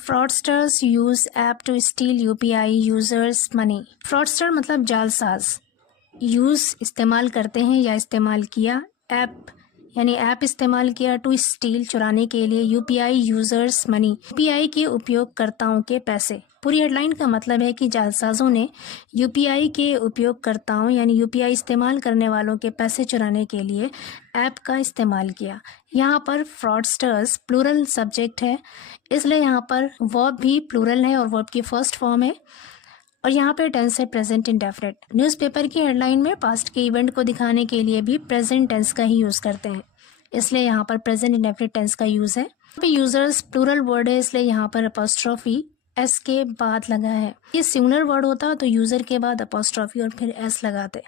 Fraudsters use app to steal UPI users money. Fraudster मतलब जालसाज। Use इस्तेमाल करते हैं या इस्तेमाल किया, ऐप यानी ऐप इस्तेमाल किया, टू स्टील चुराने के लिए, यूपीआई यूजर्स मनी यूपीआई के उपयोगकर्ताओं के पैसे। पूरी हेडलाइन का मतलब है कि जालसाजों ने यूपीआई के उपयोगकर्ताओं यानी यूपीआई इस्तेमाल करने वालों के पैसे चुराने के लिए ऐप का इस्तेमाल किया। यहाँ पर फ्रॉडस्टर्स प्लूरल सब्जेक्ट है, इसलिए यहाँ पर वर्ब भी प्लूरल है और वर्ब की फर्स्ट फॉर्म है। और यहाँ पे टेंस है प्रेजेंट इंडेफिनिट। न्यूज़पेपर की हेडलाइन में पास्ट के इवेंट को दिखाने के लिए भी प्रेजेंट टेंस का ही यूज़ करते हैं, इसलिए यहाँ पर प्रेजेंट इंडेफिनिट टेंस का यूज़ है। यहाँ पे यूजर्स प्लूरल वर्ड है, इसलिए यहाँ पर अपोस्ट्रोफी एस के बाद लगा है। ये सिंगुलर वर्ड होता तो यूजर के बाद अपोस्ट्रोफी और फिर एस लगाते।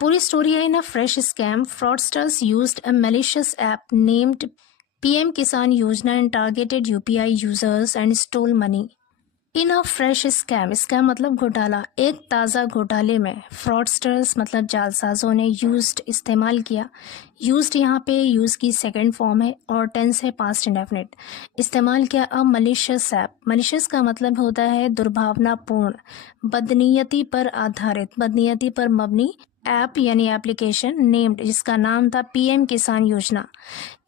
पूरी स्टोरी है in a fresh scam, fraudsters used a malicious app named PM Kisan Yojana and targeted UPI users and stole money. In a fresh scam, scam मतलब घोटाला, एक ताज़ा घोटाले में फ्रॉडस्टर्स मतलब जालसाजों ने यूज्ड इस्तेमाल किया। यूज्ड यहाँ पे यूज़ की सेकंड फॉर्म है और टेंस है पास्ट इंडेफिनिट। इस्तेमाल किया अ मलिशियस ऐप। मलिशियस का मतलब होता है दुर्भावनापूर्ण, बदनीयती पर आधारित, बदनीयती पर मबनी। ऐप यानी एप्लीकेशन नेम्ड जिसका नाम था पीएम किसान योजना।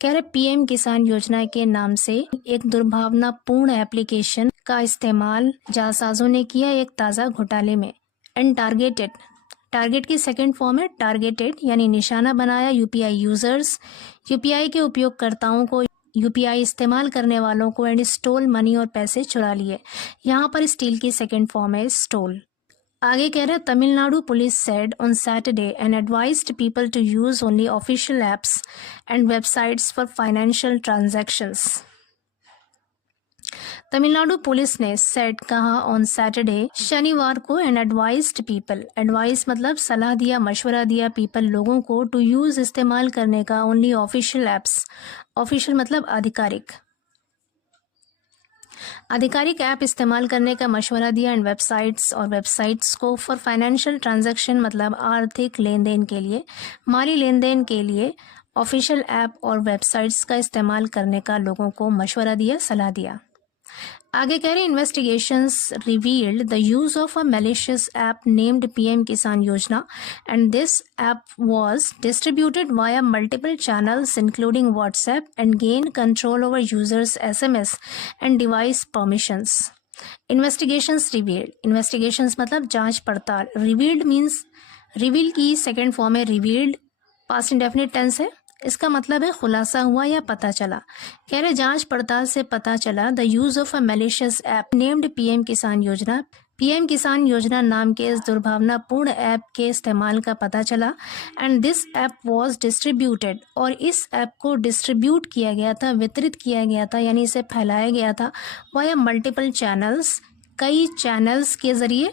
कह रहे पीएम किसान योजना के नाम से एक दुर्भावनापूर्ण एप्लीकेशन का इस्तेमाल जालसाजों ने किया एक ताज़ा घोटाले में। एंड टारगेटेड, टारगेट की सेकंड फॉर्म है टारगेटेड यानी निशाना बनाया यूपीआई यूजर्स, यूपीआई के उपयोगकर्ताओं को, यूपीआई इस्तेमाल करने वालों को, एंड स्टोल मनी और पैसे चुरा लिए। यहाँ पर स्टील की सेकंड फॉर्म है स्टोल। आगे कह रहे हैं Tamil Nadu police said on Saturday and advised people to use only official apps and websites for financial transactions. Tamil Nadu police ने सेड कहा ऑन सैटरडे शनिवार को, एंड एडवाइज्ड पीपल, एडवाइस मतलब सलाह दिया, मशवरा दिया, पीपल लोगों को, टू यूज इस्तेमाल करने का, ओनली ऑफिशियल एप्स, ऑफिशियल मतलब आधिकारिक, आधिकारिक ऐप इस्तेमाल करने का मशवरा दिया, एंड वेबसाइट्स और वेबसाइट्स को, फॉर फाइनेंशियल ट्रांजैक्शन मतलब आर्थिक लेन देन के लिए, माली लेन देन के लिए ऑफिशियल ऐप और वेबसाइट्स का इस्तेमाल करने का लोगों को मशवरा दिया, सलाह दिया। आगे कह रहे investigations revealed the use of a malicious app named PM Kisan Yojana and this app was distributed via multiple channels including WhatsApp and gain control over users SMS and device permissions. Investigations revealed, investigations मतलब जांच पड़ताल, revealed means, reveal की second form है revealed, past indefinite tense है, इसका मतलब है खुलासा हुआ या पता चला। कह रहे जांच पड़ताल से पता चला the use of a malicious app named PM Kisan योजना, पीएम किसान योजना नाम के इस दुर्भावनापूर्ण ऐप के इस्तेमाल का पता चला। And this app was distributed, और इस ऐप को डिस्ट्रीब्यूट किया गया था, वितरित किया गया था यानी इसे फैलाया गया था वाया मल्टीपल चैनल्स, कई चैनल्स के ज़रिए,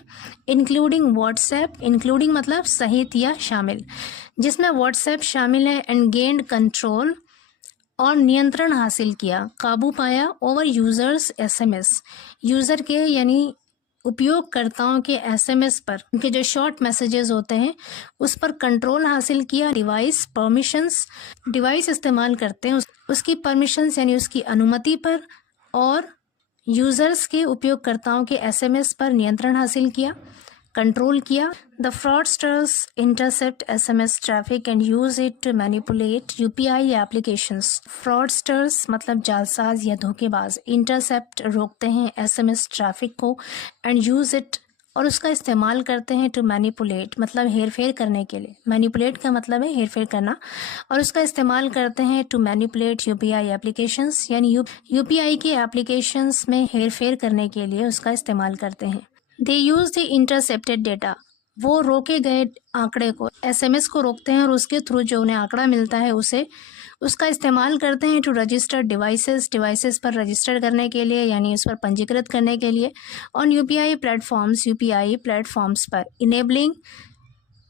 इंक्लूडिंग व्हाट्सएप, इंक्लूडिंग मतलब सहित या शामिल, जिसमें व्हाट्सएप शामिल है, एंड गेन्ड कंट्रोल और नियंत्रण हासिल किया, काबू पाया, ओवर यूजर्स एसएमएस, यूज़र के यानी उपयोगकर्ताओं के एसएमएस पर, उनके जो शॉर्ट मैसेजेस होते हैं उस पर कंट्रोल हासिल किया, डिवाइस परमिशंस, डिवाइस इस्तेमाल करते हैं उसकी परमिशंस यानी उसकी अनुमति पर, और यूजर्स के उपयोगकर्ताओं के एसएमएस पर नियंत्रण हासिल किया, कंट्रोल किया। The fraudsters intercept SMS traffic and use it to manipulate UPI applications. Fraudsters मतलब जालसाज या धोखेबाज, इंटरसेप्ट रोकते हैं एसएमएस ट्रैफिक को, एंड यूज इट और उसका इस्तेमाल करते हैं, टू मैनिपुलेट मतलब हेरफेर करने के लिए, मैनिपुलेट का मतलब है हेरफेर करना, और उसका इस्तेमाल करते हैं टू मैनिपुलेट यूपीआई एप्लीकेशंस यानी यूपीआई की एप्लीकेशंस में हेरफेर करने के लिए उसका इस्तेमाल करते हैं। दे यूज द इंटरसेप्टेड डेटा, वो रोके गए आंकड़े को, एसएमएस को रोकते हैं और उसके थ्रू जो उन्हें आंकड़ा मिलता है उसे, उसका इस्तेमाल करते हैं टू रजिस्टर डिवाइसेस, डिवाइसेस पर रजिस्टर करने के लिए यानी उस पर पंजीकृत करने के लिए, on UPI platforms, UPI platforms पर, इनेबलिंग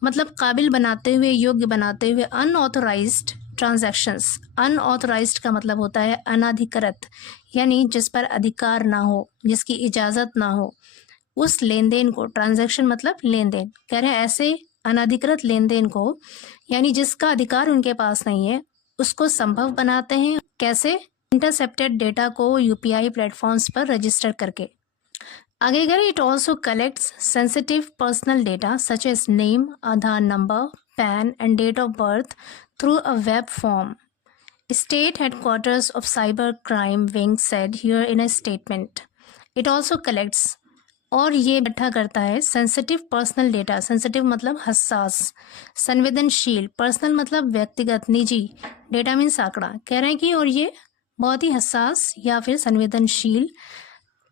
मतलब काबिल बनाते हुए, योग्य बनाते हुए, अनऑथोराइज्ड ट्रांजैक्शंस, अनऑथोराइज्ड का मतलब होता है अनाधिकृत यानी जिस पर अधिकार ना हो, जिसकी इजाज़त ना हो, उस लेन देन को, ट्रांजैक्शन मतलब लेन देन, कह रहे हैं ऐसे अनाधिकृत लेन देन को यानी जिसका अधिकार उनके पास नहीं है उसको संभव बनाते हैं। कैसे? इंटरसेप्टेड डेटा को यूपीआई प्लेटफॉर्म्स पर रजिस्टर करके। आगे करें, it also collects sensitive personal data such as name, Aadhaar number, PAN and date of birth through a web form. State headquarters of cybercrime wing said here in a statement. It also collects, और ये इकट्ठा करता है sensitive personal data. Sensitive मतलब हसास, संवेदनशील, personal मतलब व्यक्तिगत, निजी, डेटा मीन्स आंकड़ा. कह रहे हैं कि और ये बहुत ही हसास या फिर संवेदनशील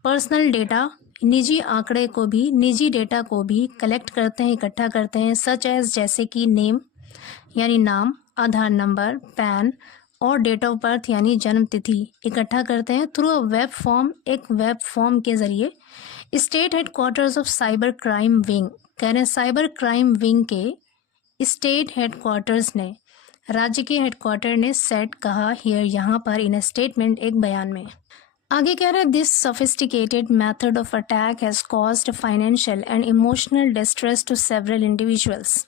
पर्सनल डेटा, निजी आंकड़े को भी, निजी डेटा को भी कलेक्ट करते हैं, इकट्ठा करते हैं. सच एज जैसे कि नेम यानी नाम, आधार नंबर, पैन और डेट ऑफ बर्थ यानी जन्म तिथि इकट्ठा करते हैं थ्रू अ वेब फॉर्म, एक वेब फॉर्म के ज़रिए. State headquarters of cyber crime wing, कह रहे हैं साइबर क्राइम विंग के स्टेट हेडक्वार्टर्स ने, राज्य के हेडक्वार्टर ने सेट कहा हियर यहाँ पर इन ए स्टेटमेंट, एक बयान में. आगे कह रहे हैं this sophisticated method of attack has caused financial and emotional distress to several individuals.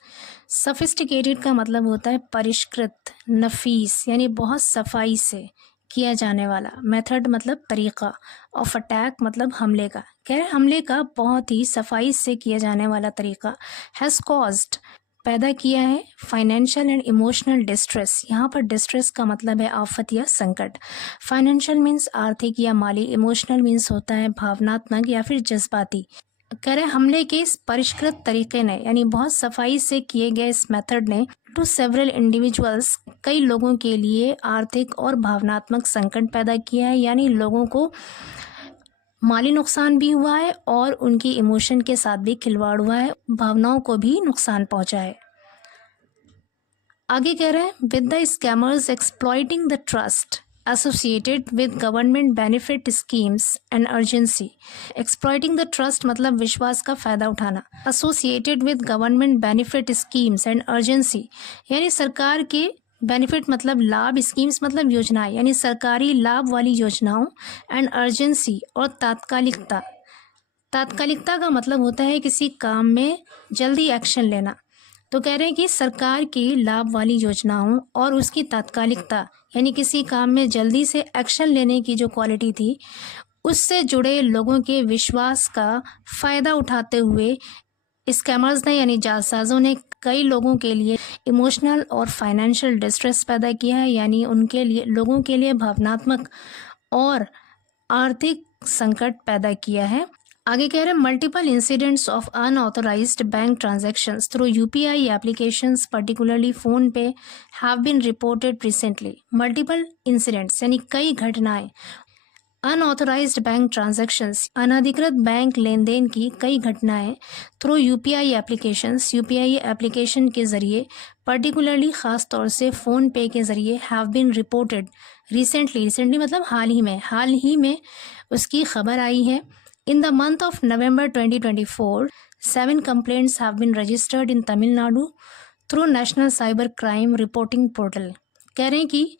Sophisticated का मतलब होता है परिष्कृत, नफीस यानी बहुत सफाई से किया जाने वाला. मेथड मतलब तरीका, ऑफ अटैक मतलब हमले का. कह रहे हमले का बहुत ही सफाई से किया जाने वाला तरीका. हैज़ कॉज्ड पैदा किया है फाइनेंशियल एंड इमोशनल डिस्ट्रेस. यहाँ पर डिस्ट्रेस का मतलब है आफत या संकट. फाइनेंशियल मीन्स आर्थिक या माली, इमोशनल मीन्स होता है भावनात्मक या फिर जज्बाती. कह रहे हमले के इस परिष्कृत तरीके ने यानी बहुत सफाई से किए गए इस मेथड ने टू सेवरल इंडिविजुअल्स, कई लोगों के लिए आर्थिक और भावनात्मक संकट पैदा किया है. यानी लोगों को माली नुकसान भी हुआ है और उनकी इमोशन के साथ भी खिलवाड़ हुआ है, भावनाओं को भी नुकसान पहुंचा है. आगे कह रहे हैं with the scammers exploiting the trust associated with government benefit schemes and urgency. Exploiting the trust मतलब विश्वास का फ़ायदा उठाना. Associated with government benefit schemes and urgency यानी सरकार के बेनिफिट मतलब लाभ, स्कीम्स मतलब योजनाएं यानी सरकारी लाभ वाली योजनाओं, एंड अर्जेंसी और तात्कालिकता. तात्कालिकता का मतलब होता है किसी काम में जल्दी एक्शन लेना. तो कह रहे हैं कि सरकार की लाभ वाली योजनाओं और उसकी तात्कालिकता यानी किसी काम में जल्दी से एक्शन लेने की जो क्वालिटी थी, उससे जुड़े लोगों के विश्वास का फ़ायदा उठाते हुए स्कैमर्स ने यानी जालसाजों ने कई लोगों के लिए इमोशनल और फाइनेंशियल डिस्ट्रेस पैदा किया है. यानी उनके लिए, लोगों के लिए भावनात्मक और आर्थिक संकट पैदा किया है. आगे कह रहे हैं multiple incidents of unauthorized bank transactions through UPI applications particularly PhonePe have been reported recently. Multiple incidents यानी कई घटनाएं, अनऑथोराइज्ड बैंक ट्रांजैक्शंस अनधिकृत बैंक लेन देन की कई घटनाएं through UPI applications, UPI application के ज़रिए पर्टिकुलरली ख़ास तौर से फ़ोन पे के ज़रिए have been reported recently. Recently मतलब हाल ही में उसकी खबर आई है. In the month of November 2024, 7 complaints have been registered in Tamil Nadu through National Cyber Crime Reporting Portal. कह रहे हैं कि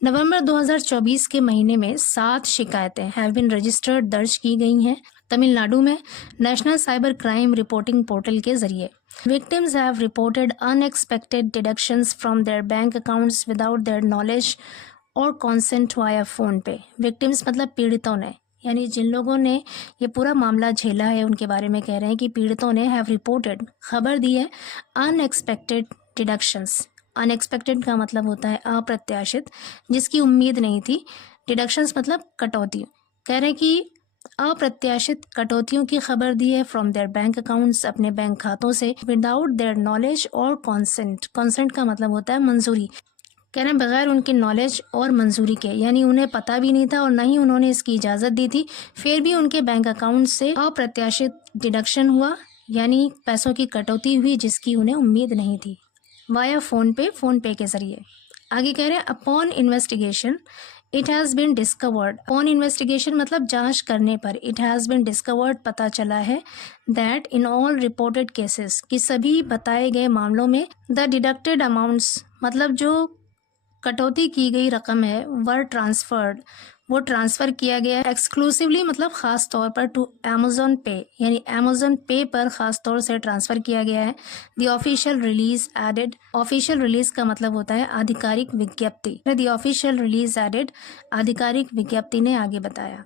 नवंबर 2024 के महीने में 7 शिकायतें have been registered, दर्ज की गई हैं तमिलनाडु में national cyber crime reporting portal के जरिए. Victims have reported unexpected deductions from their bank accounts without their knowledge or consent via phone pay. Victims मतलब पीड़ितों ने, यानी जिन लोगों ने ये पूरा मामला झेला है उनके बारे में कह रहे हैं कि पीड़ितों ने हैव रिपोर्टेड, खबर दी है, अनएक्सपेक्टेड डिडक्शंस. अनएक्सपेक्टेड का मतलब होता है अप्रत्याशित, जिसकी उम्मीद नहीं थी. डिडक्शंस मतलब कटौती. कह रहे हैं कि अप्रत्याशित कटौतियों की खबर दी है फ्रॉम देयर बैंक अकाउंट्स, अपने बैंक खातों से, विदाउट देयर नॉलेज और कॉन्सेंट. कॉन्सेंट का मतलब होता है मंजूरी. कह रहे हैं बगैर उनके नॉलेज और मंजूरी के, यानी उन्हें पता भी नहीं था और ना ही उन्होंने इसकी इजाज़त दी थी, फिर भी उनके बैंक अकाउंट से अप्रत्याशित डिडक्शन हुआ यानी पैसों की कटौती हुई जिसकी उन्हें उम्मीद नहीं थी, वाया फ़ोन पे के ज़रिए. आगे कह रहे हैं upon investigation it has been discovered. Upon investigation मतलब जांच करने पर, इट हैज़ बिन डिस्कवर्ड पता चला है, that in all reported cases कि सभी बताए गए मामलों में, द डिडक्टेड अमाउंट्स मतलब जो कटौती की गई रकम है, वर ट्रांसफर्ड वो ट्रांसफ़र किया गया है एक्सक्लूसिवली, मतलब ख़ास तौर पर टू अमेज़न पे, यानी अमेज़न पे पर ख़ास तौर से ट्रांसफ़र किया गया है। The official release added, official release का मतलब होता है आधिकारिक विज्ञप्ति। द ऑफिशियल रिलीज़ एडेड, आधिकारिक विज्ञप्ति ने आगे बताया।